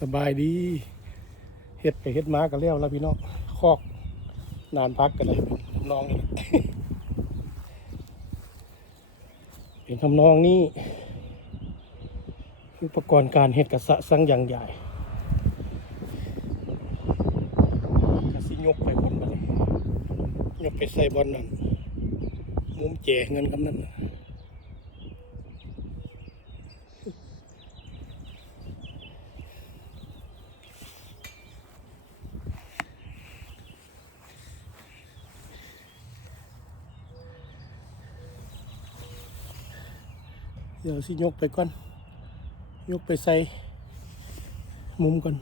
สบายดีเฮ็ดไปเฮ็ดมาก็แล้วพี่น้องคอกนานพักกันเลยทำนองนี้เป็นทำนองนี้อุปกรณ์การเฮ็ดกระสะสังอย่างใหญ่กระสิยกไปบนมาเลยยกไปใส่บอลนั่นมุมแจกเงินกำนั่นเดี๋ยวสิยกไปก่อนยกไปใส่มุมก่อน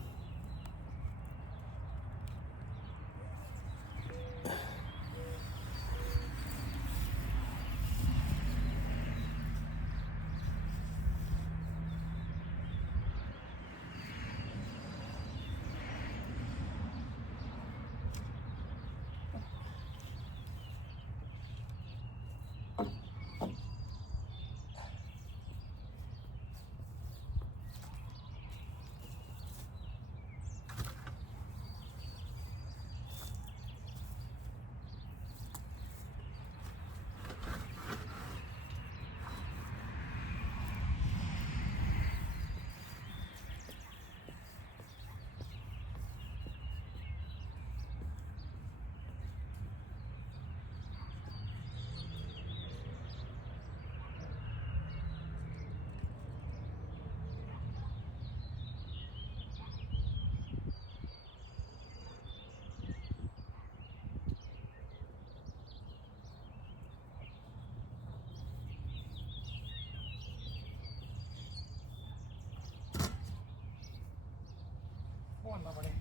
ห้อนมาบ่ได้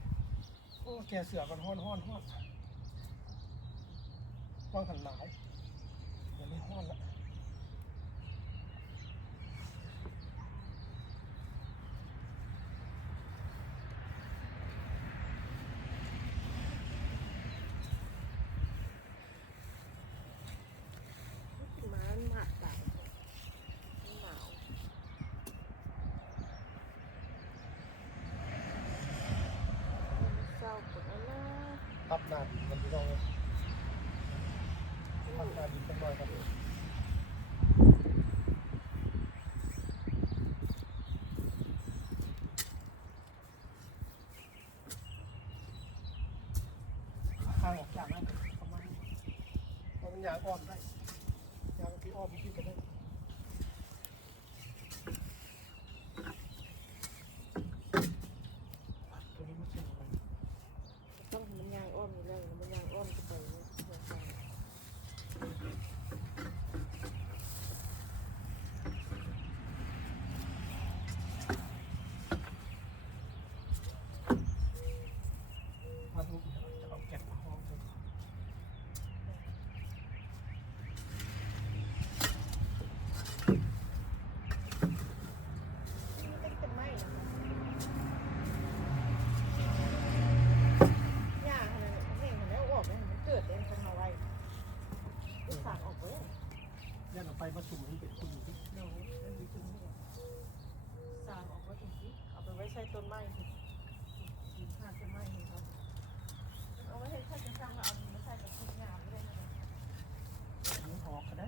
โอ้แกเสือกันห้อนว่างหันหนาวเดี๋ยวนี้ห้อนละมันหมักแบบหนาวเศร้าปวดนะ ทับหน้าดินกันพี่น้องเลยทับหน้าดินกันหน่อยครับข้างออกจากนั้นประมาณนี้เพราะมันยางอ้อมได้ยางที่อ้อมที่กันได้ตัวนี้มันเชื่อมกัน ต้องมันยางอ้อมอยู่แล้วมันยางอ้อมจะไปเนี่ยมาดูจะเอาแกะมาห้องเลยเป็นไม้ยางอะไรเนี่ยมันเองมันแล้วออกเนี่ยมันเกิดเองทำเอาไว้ฝากออกไว้ ย่านเอาไปมาสุ่มให้เป็นคุณอยู่ที่ เดี๋ยวมันมีถึงนี่สางออกไว้ถึงที่เอาไปไว้ใช้ต้นไม้ถึงหาต้นไม้ถึงครับเอาไว้ให้ใช้จะสร้างแล้วเอามาใช้กับทุกงานไม่ได้เลย นี้ออกก็ได้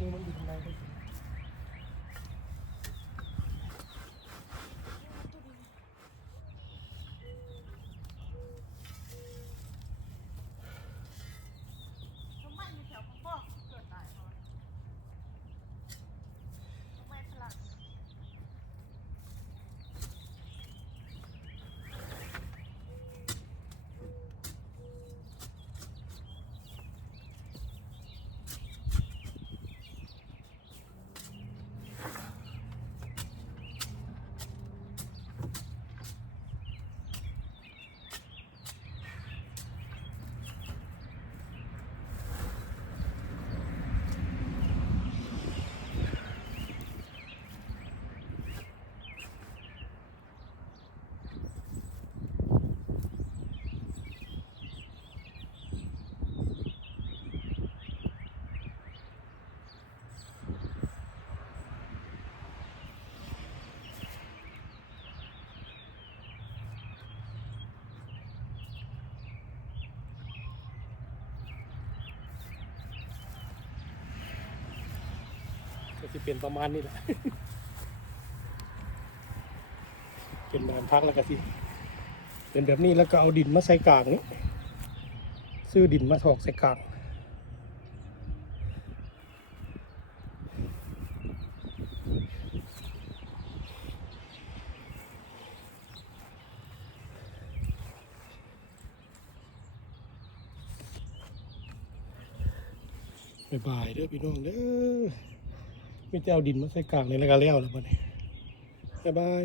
งูมันอยู่ข้างในก็ จะเป็นประมาณนี้แหละ เป็นบ้านพักแล้วก็สิเป็นแบบนี้แล้วก็เอาดินมาใส่กลางนี้ซื้อดินมาถอกใส่กลางบ๊ายบายเด้อพี่น้องเด้อไม่จะเอาดินมาใส่กลางในแล้วก็แล้วแล้วบัดนี้บ๊ายบาย